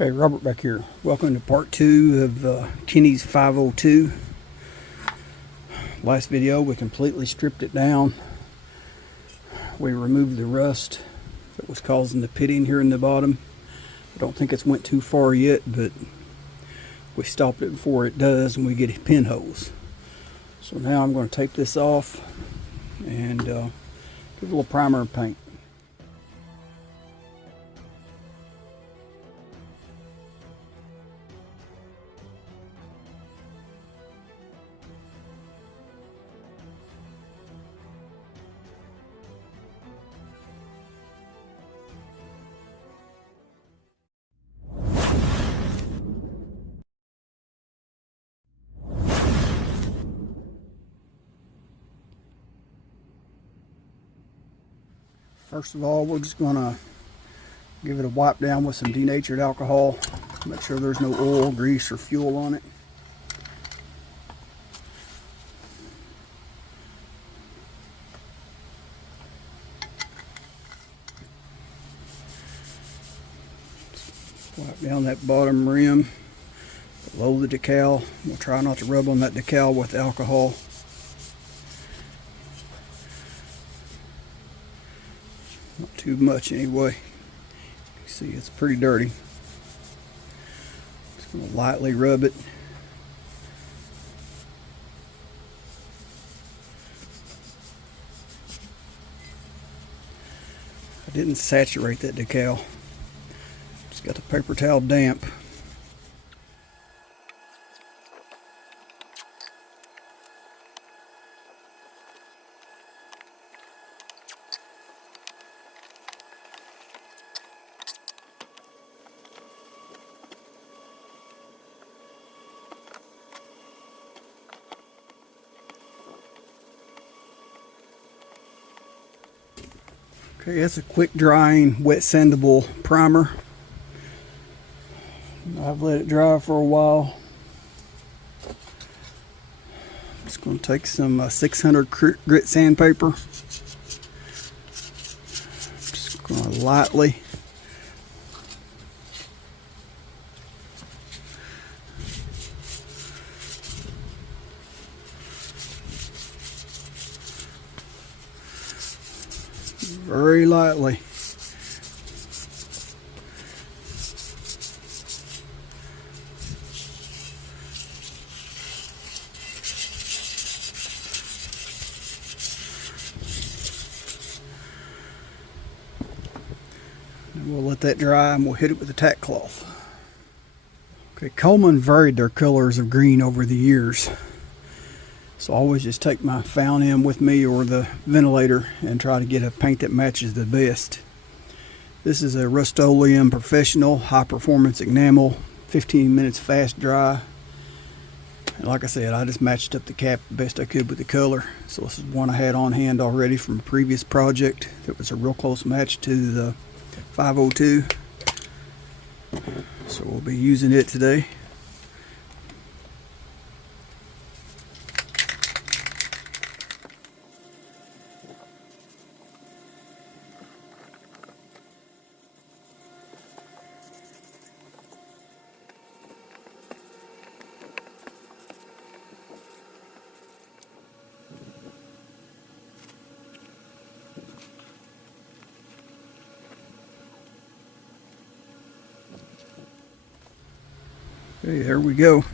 Okay, Robert back here. Welcome to part 2 of Kenny's 502. Last video we completely stripped it down. We removed the rust that was causing the pitting here in the bottom. I don't think it's went too far yet, but we stopped it before it does and we get pinholes. So now I'm going to take this off and give it a little primer and paint. First of all, we're just going to give it a wipe down with some denatured alcohol. Make sure there's no oil, grease, or fuel on it. Wipe down that bottom rim below the decal. We'll try not to rub on that decal with alcohol. Not too much anyway. You see it's pretty dirty. Just going to lightly rub it. I didn't saturate that decal. Just got the paper towel damp. Okay, that's a quick drying, wet sandable primer. I've let it dry for a while. I'm just going to take some 600 grit sandpaper. Just going to lightly very lightly. And we'll let that dry and we'll hit it with a tack cloth. Okay, Coleman varied their colors of green over the years. So I always just take my Found M with me or the ventilator and try to get a paint that matches the best. This is a Rust-Oleum Professional High Performance Enamel, 15 minutes fast dry. And like I said, I just matched up the cap the best I could with the color. So this is one I had on hand already from a previous project that was a real close match to the 502. So we'll be using it today. Okay, there we go.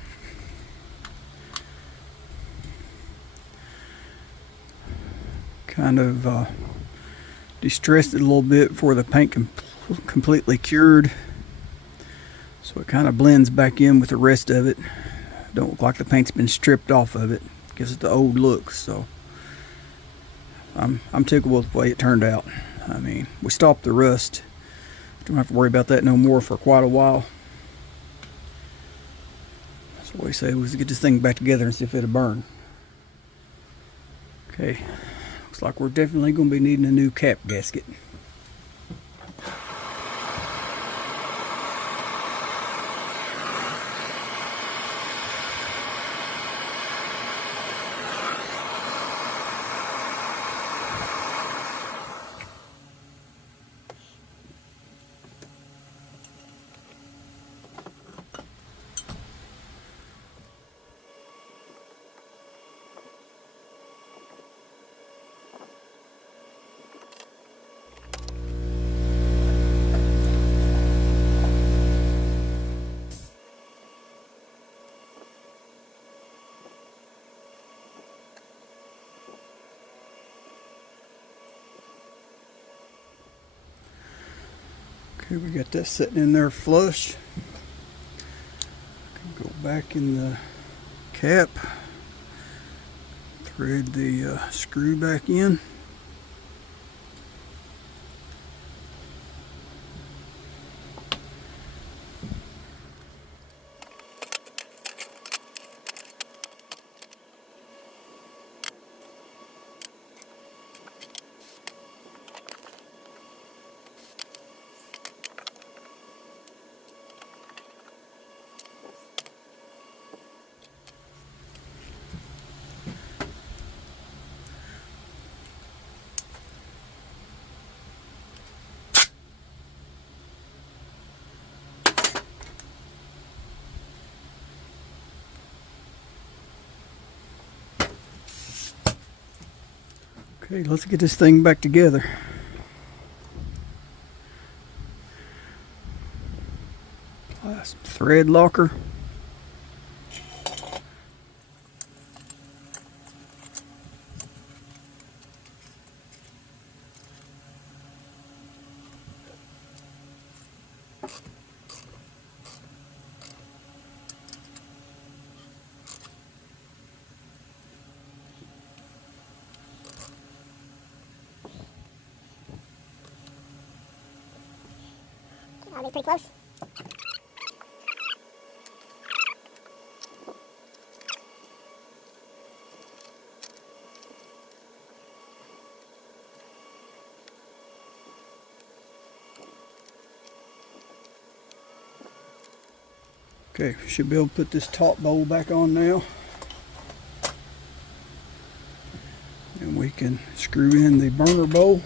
Kind of distressed it a little bit before the paint completely cured. So it kind of blends back in with the rest of it. Don't look like the paint's been stripped off of it. Gives it the old look. So I'm tickled with the way it turned out. I mean, we stopped the rust. Don't have to worry about that no more for quite a while. What we say was to get this thing back together and see if it'll burn. Okay, looks like we're definitely going to be needing a new cap gasket. Okay, we got that sitting in there flush. Go back in the cap, thread the screw back in. Okay, let's get this thing back together. Apply some thread locker. Are they pretty close? Okay, should be able to put this top bowl back on now. And we can screw in the burner bowl.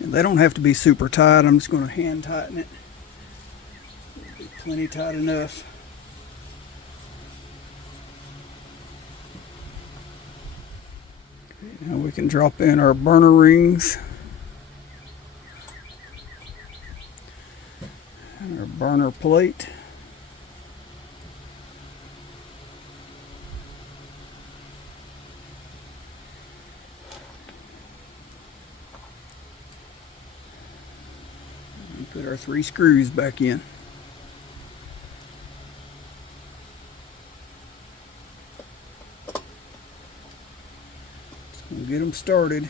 And they don't have to be super tight. I'm just going to hand tighten it. It'll be plenty tight enough. Okay, now we can drop in our burner rings and our burner plate. And put our 3 screws back in. So we'll get them started.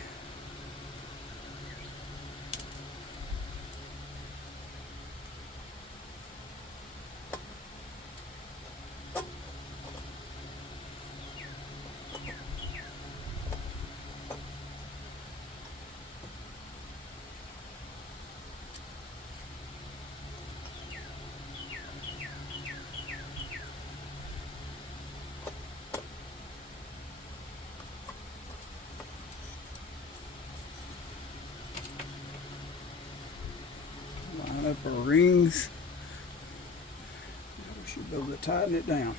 Line up our rings. Now we should be able to tighten it down.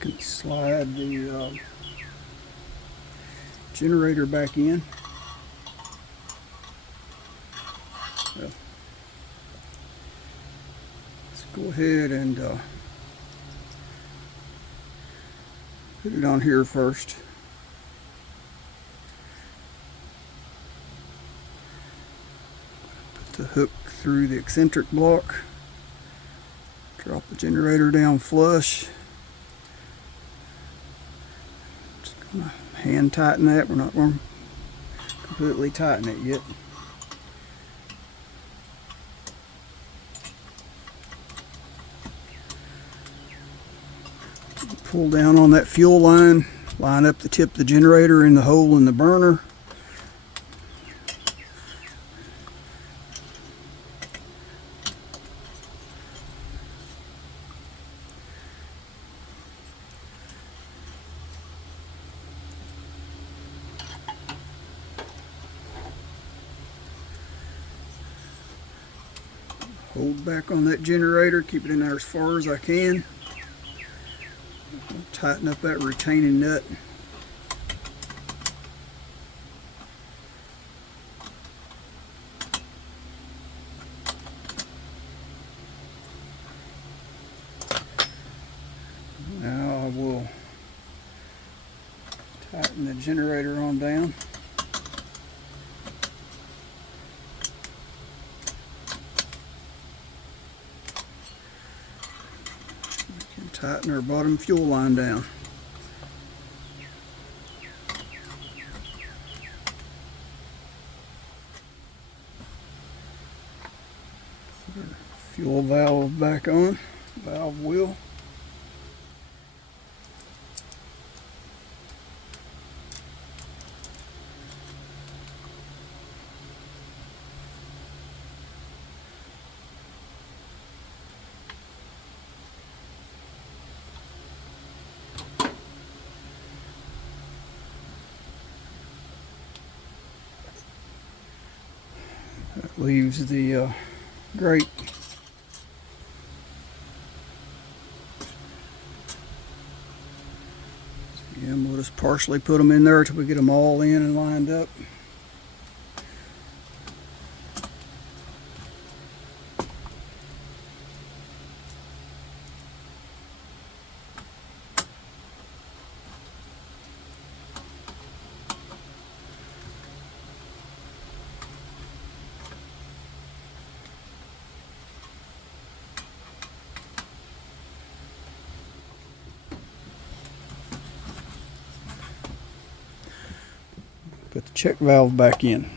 Can slide the generator back in. Well, let's go ahead and put it on here first. Put the hook through the eccentric block. Drop the generator down flush. Hand tighten that. We're not going to completely tighten it yet. Pull down on that fuel line, line up the tip of the generator in the hole in the burner. Hold back on that generator, keep it in there as far as I can. Tighten up that retaining nut. Now I will tighten the generator on down. We can tighten our bottom fuel line down. Put our fuel valve back on, valve wheel. That leaves the grate. And we'll just partially put them in there till we get them all in and lined up. Put the check valve back in.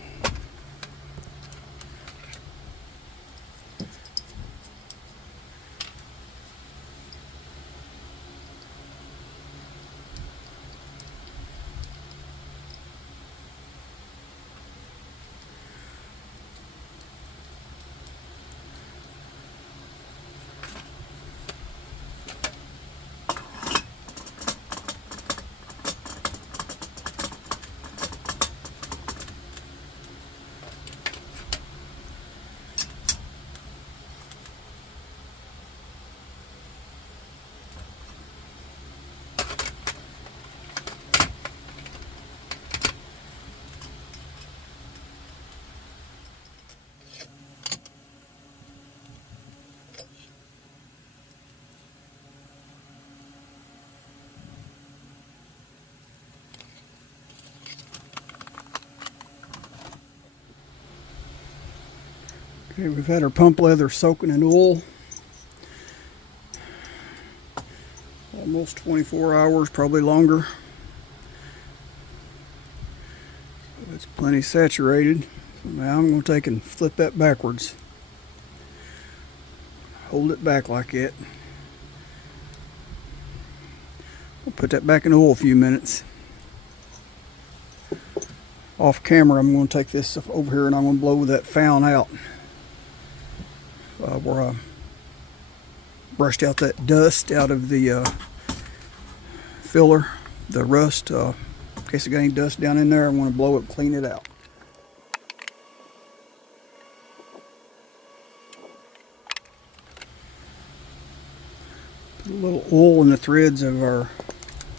Okay, we've had our pump leather soaking in oil almost 24 hours, probably longer. It's plenty saturated. So now I'm going to take and flip that backwards. Hold it back like that. We'll put that back in the oil a few minutes. Off camera, I'm going to take this over here and I'm going to blow that fan out. Where I brushed out that dust out of the filler, the rust. In case I got any dust down in there, I want to blow it and clean it out. Put a little oil in the threads of our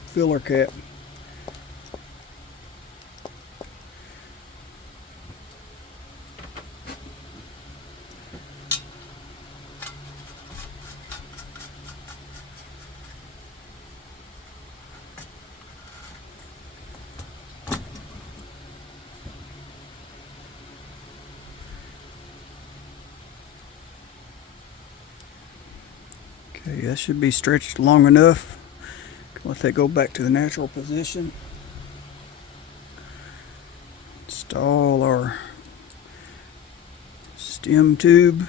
filler cap. Okay, that should be stretched long enough. Let that go back to the natural position. Install our stem tube.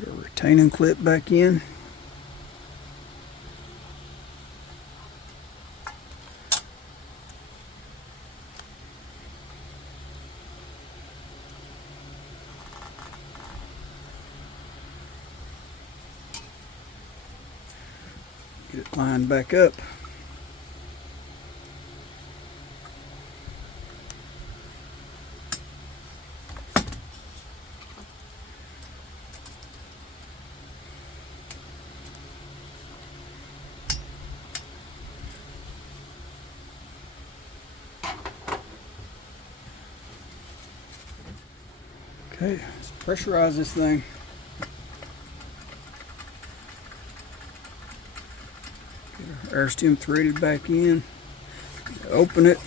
Put a retaining clip back in. Get it lined back up. Okay, let's pressurize this thing. Get our air stem threaded back in. Open it.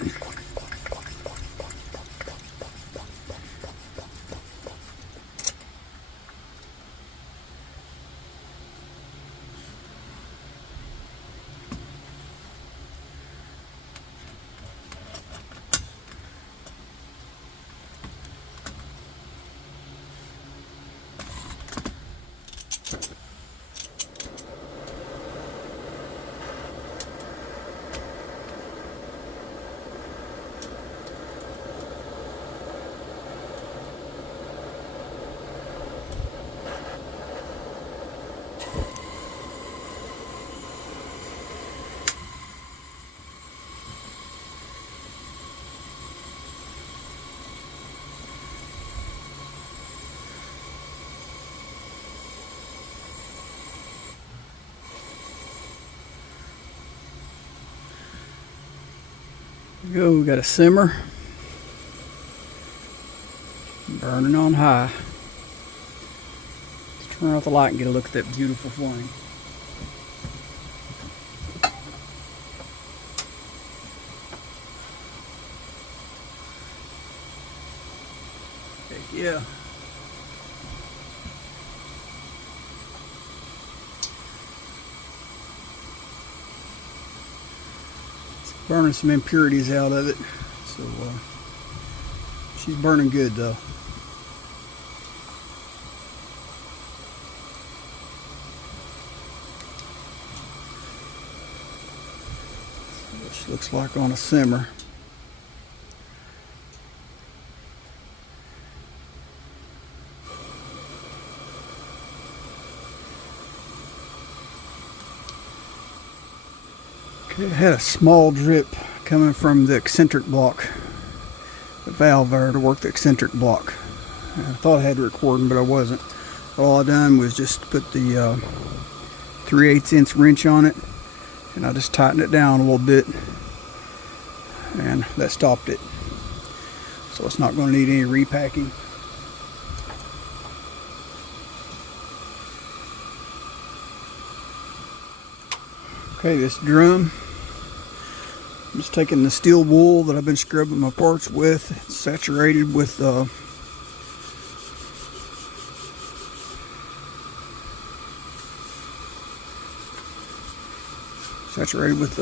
There we go, we got a simmer burning on high. Let's turn off the light and get a look at that beautiful flame. Heck yeah. Burning some impurities out of it, so she's burning good though. Which looks like on a simmer. Okay, I had a small drip coming from the eccentric block, the valve there to work the eccentric block. I thought I had recording, but I wasn't. All I done was just put the 3/8 inch wrench on it, and I just tightened it down a little bit, and that stopped it. So it's not going to need any repacking. Okay, this drum, I'm just taking the steel wool that I've been scrubbing my parts with. It's saturated with a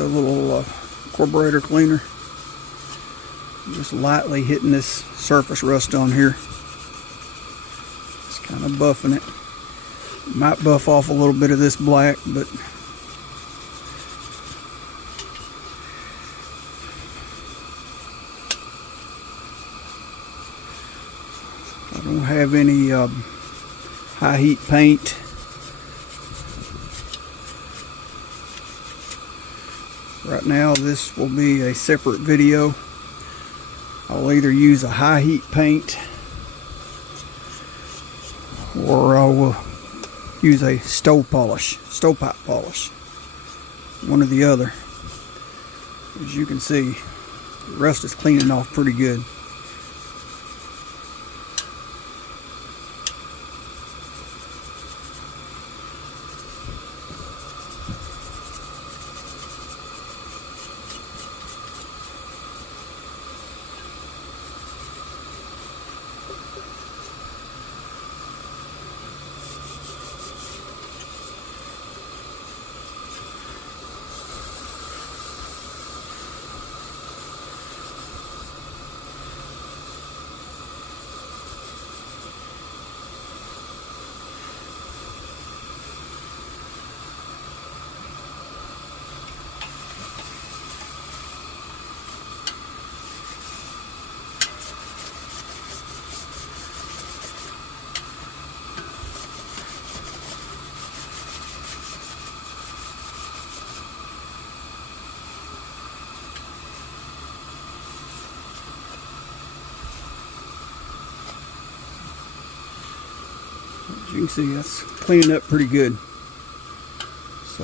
little carburetor cleaner. I'm just lightly hitting this surface rust on here. Just kind of buffing it. Might buff off a little bit of this black, but I don't have any high heat paint. Right now this will be a separate video. I'll either use a high heat paint or I will use a stovepipe polish. One or the other. As you can see, the rust is cleaning off pretty good. As you can see, that's cleaning up pretty good. So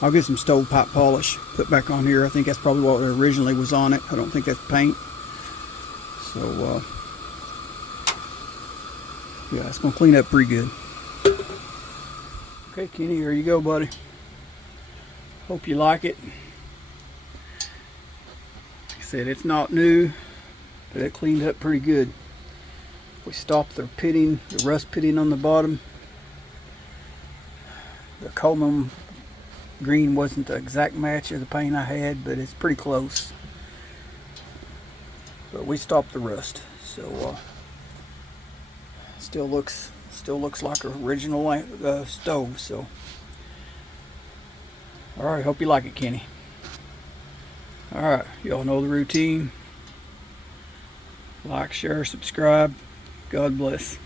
I'll get some stovepipe polish put back on here. I think that's probably what originally was on it. I don't think that's paint. So yeah, it's gonna clean up pretty good. Okay, Kenny, here you go, buddy. Hope you like it. Like I said, it's not new, but it cleaned up pretty good. We stopped the pitting, the rust pitting on the bottom. The Coleman green wasn't the exact match of the paint I had, but it's pretty close. But we stopped the rust, so still looks like an original stove. So, all right, hope you like it, Kenny. All right, y'all know the routine. Like, share, subscribe. God bless.